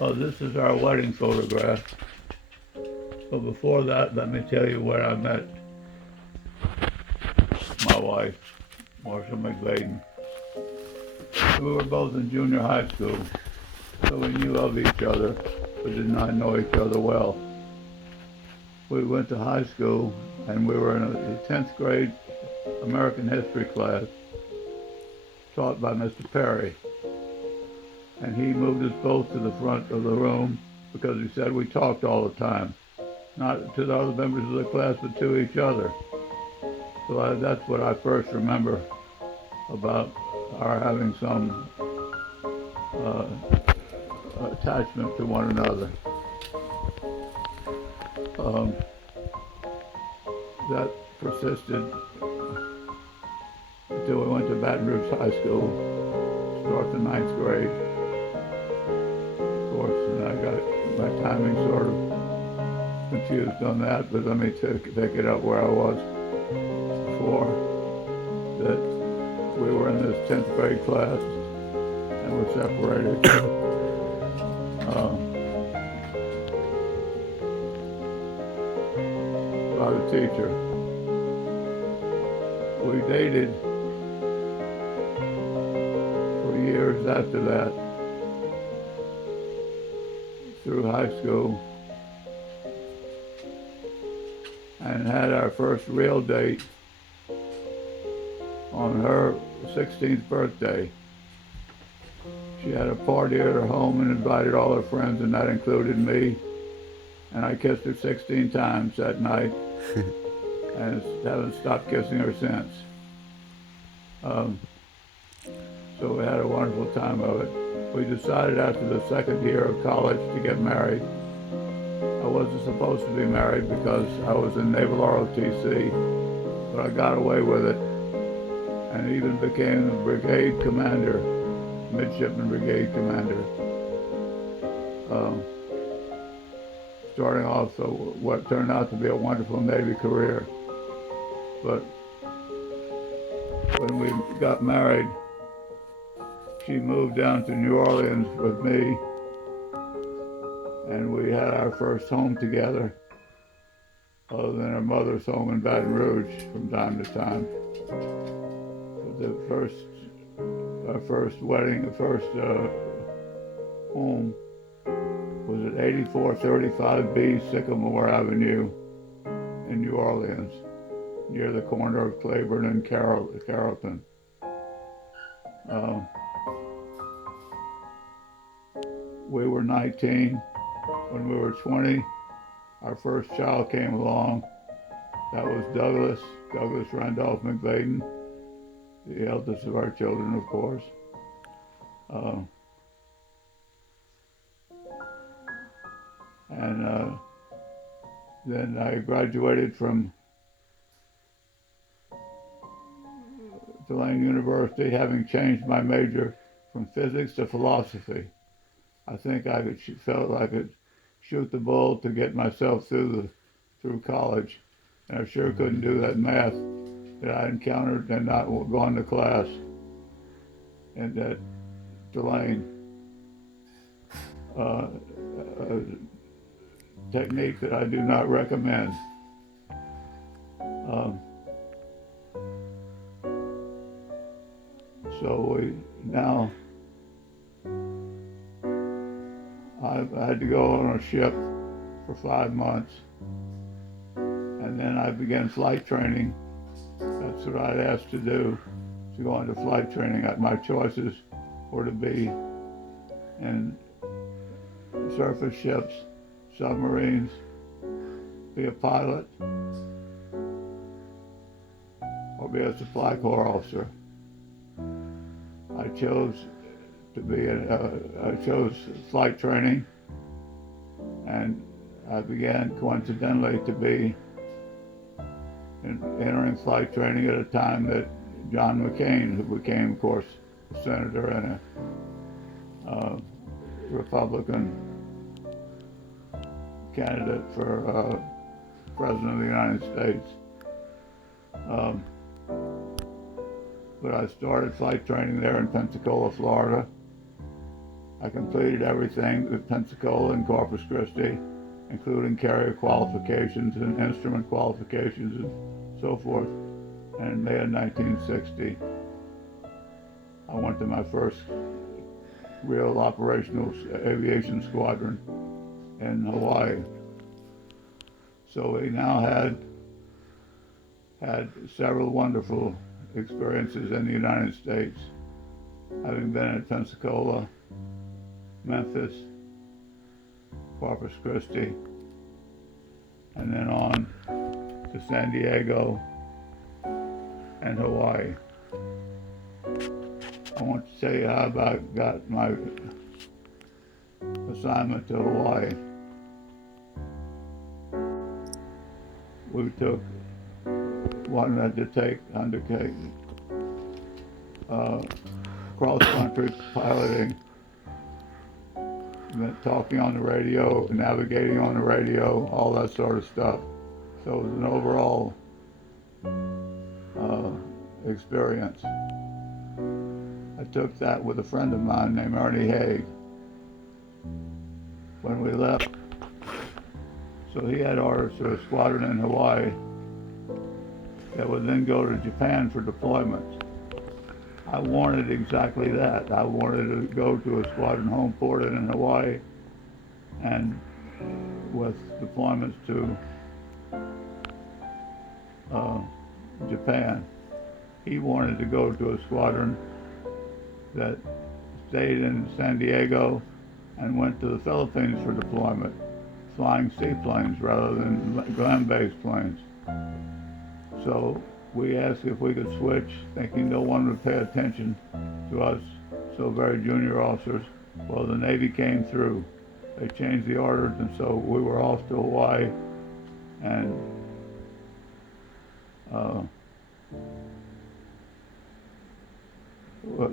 Oh, this is our wedding photograph. But before that, let me tell you where I met my wife, Marcia McVaden. We were both in junior high school, so we knew of each other, but did not know each other well. We went to high school, and we were in a 10th grade American history class taught by Mr. Perry. And he moved us both to the front of the room because he said we talked all the time, not to the other members of the class, but to each other. So that's what I first remember about our having some uh, attachment to one another. Um, that persisted until we went to Baton Rouge High School, start the 9th grade. Of course, and I got my timing sort of confused on that, but let me take it up where I was before, that we were in this 10th grade class and were separated by the teacher. We dated for years after that, through high school, and had our first real date on her 16th birthday. She had a party at her home and invited all her friends, and that included me. And I kissed her 16 times that night, and haven't stopped kissing her since. So we had a wonderful time of it. We decided after the second year of college to get married. I wasn't supposed to be married because I was in Naval ROTC, but I got away with it and even became the brigade commander, midshipman brigade commander. Starting off what turned out to be a wonderful Navy career. But when we got married, she moved down to New Orleans with me, and we had our first home together, other than her mother's home in Baton Rouge from time to time. But our first wedding, the first home was at 8435B Sycamore Avenue in New Orleans, near the corner of Claiborne and Carrollton. We were 19. When we were 20, our first child came along. That was Douglas Randolph McVaden, the eldest of our children, of course. Then I graduated from Tulane University, having changed my major from physics to philosophy. I think felt I could shoot the bull to get myself through college, and I sure couldn't do that math that I encountered and not gone to class and at Tulane. A technique that I do not recommend. So I had to go on a ship for 5 months, and then I began flight training. That's what I'd asked to do, to go into flight training. My choices were to be in surface ships, submarines, be a pilot, or be a supply corps officer. I chose flight training, and I began coincidentally to be entering flight training at a time that John McCain, who became, of course, a senator and a Republican candidate for President of the United States. But I started flight training there in Pensacola, Florida, I completed everything at Pensacola and Corpus Christi, including carrier qualifications and instrument qualifications and so forth. And in May of 1960, I went to my first real operational aviation squadron in Hawaii. So we now had several wonderful experiences in the United States, having been at Pensacola, Memphis, Corpus Christi, and then on to San Diego and Hawaii. I want to tell you how I got my assignment to Hawaii. We wanted to undertake cross-country piloting, talking on the radio, navigating on the radio, all that sort of stuff. So it was an overall experience. I took that with a friend of mine named Ernie Haig. When we left, so he had orders for a squadron in Hawaii that would then go to Japan for deployments. I wanted exactly that. I wanted to go to a squadron home ported in Hawaii and with deployments to Japan. He wanted to go to a squadron that stayed in San Diego and went to the Philippines for deployment, flying seaplanes rather than land-based planes. So we asked if we could switch, thinking no one would pay attention to us, so very junior officers. Well, the Navy came through. They changed the orders, and so we were off to Hawaii, and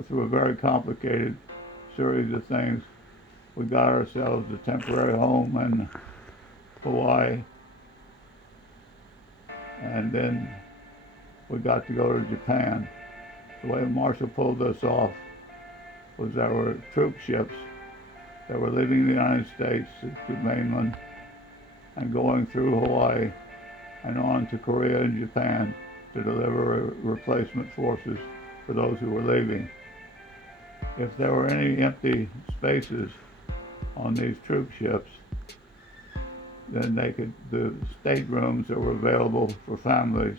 through a very complicated series of things, we got ourselves a temporary home in Hawaii, and then we got to go to Japan. The way Marshall pulled us off was there were troop ships that were leaving the United States to the mainland and going through Hawaii and on to Korea and Japan to deliver replacement forces for those who were leaving. If there were any empty spaces on these troop ships, then the staterooms that were available for families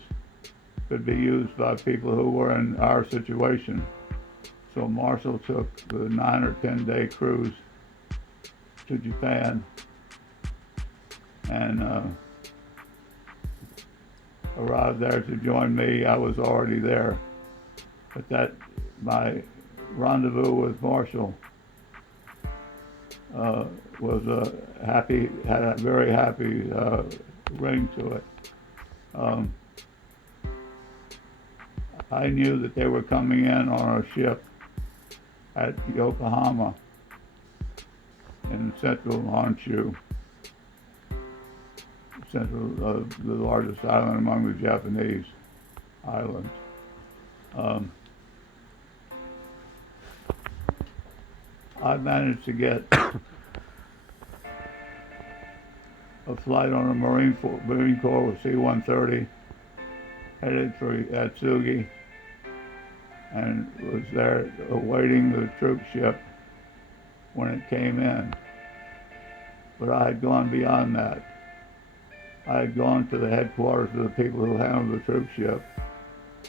could be used by people who were in our situation. So Marshall took the 9 or 10 day cruise to Japan and arrived there to join me. I was already there, but my rendezvous with Marshall was had a very happy ring to it. I knew that they were coming in on a ship at Yokohama in central Honshu, the largest island among the Japanese islands. I managed to get a flight on a Marine Corps with C-130 headed for Atsugi, and was there awaiting the troop ship when it came in. But I had gone beyond that. I had gone to the headquarters of the people who handled the troop ship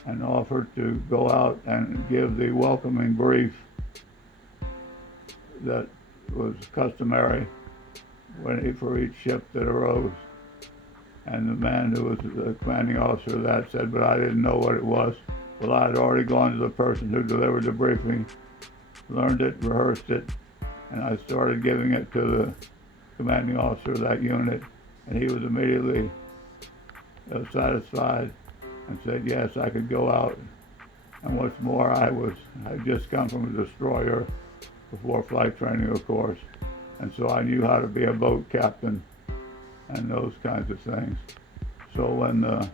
and offered to go out and give the welcoming brief that was customary for each ship that arose. And the man who was the commanding officer of that said, but I didn't know what it was. Well, I had already gone to the person who delivered the briefing, learned it, rehearsed it, and I started giving it to the commanding officer of that unit, and he was immediately satisfied and said, yes, I could go out. And what's more, I had just come from a destroyer before flight training, of course, and so I knew how to be a boat captain and those kinds of things. So when the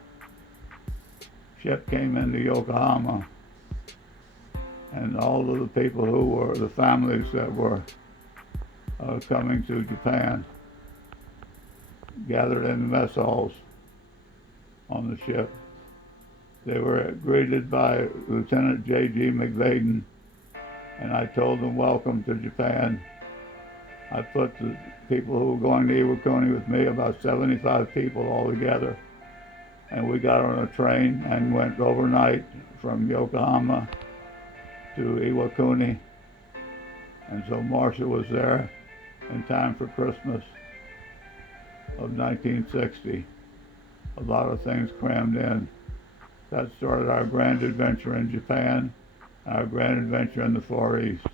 ship came into Yokohama, and all of the people who were the families that were coming to Japan, gathered in the mess halls on the ship. They were greeted by Lieutenant J.G. McVaden, and I told them welcome to Japan. I put the people who were going to Iwakuni with me, about 75 people altogether, and we got on a train and went overnight from Yokohama to Iwakuni. And so Marcia was there in time for Christmas of 1960. A lot of things crammed in. That started our grand adventure in Japan, our grand adventure in the Far East.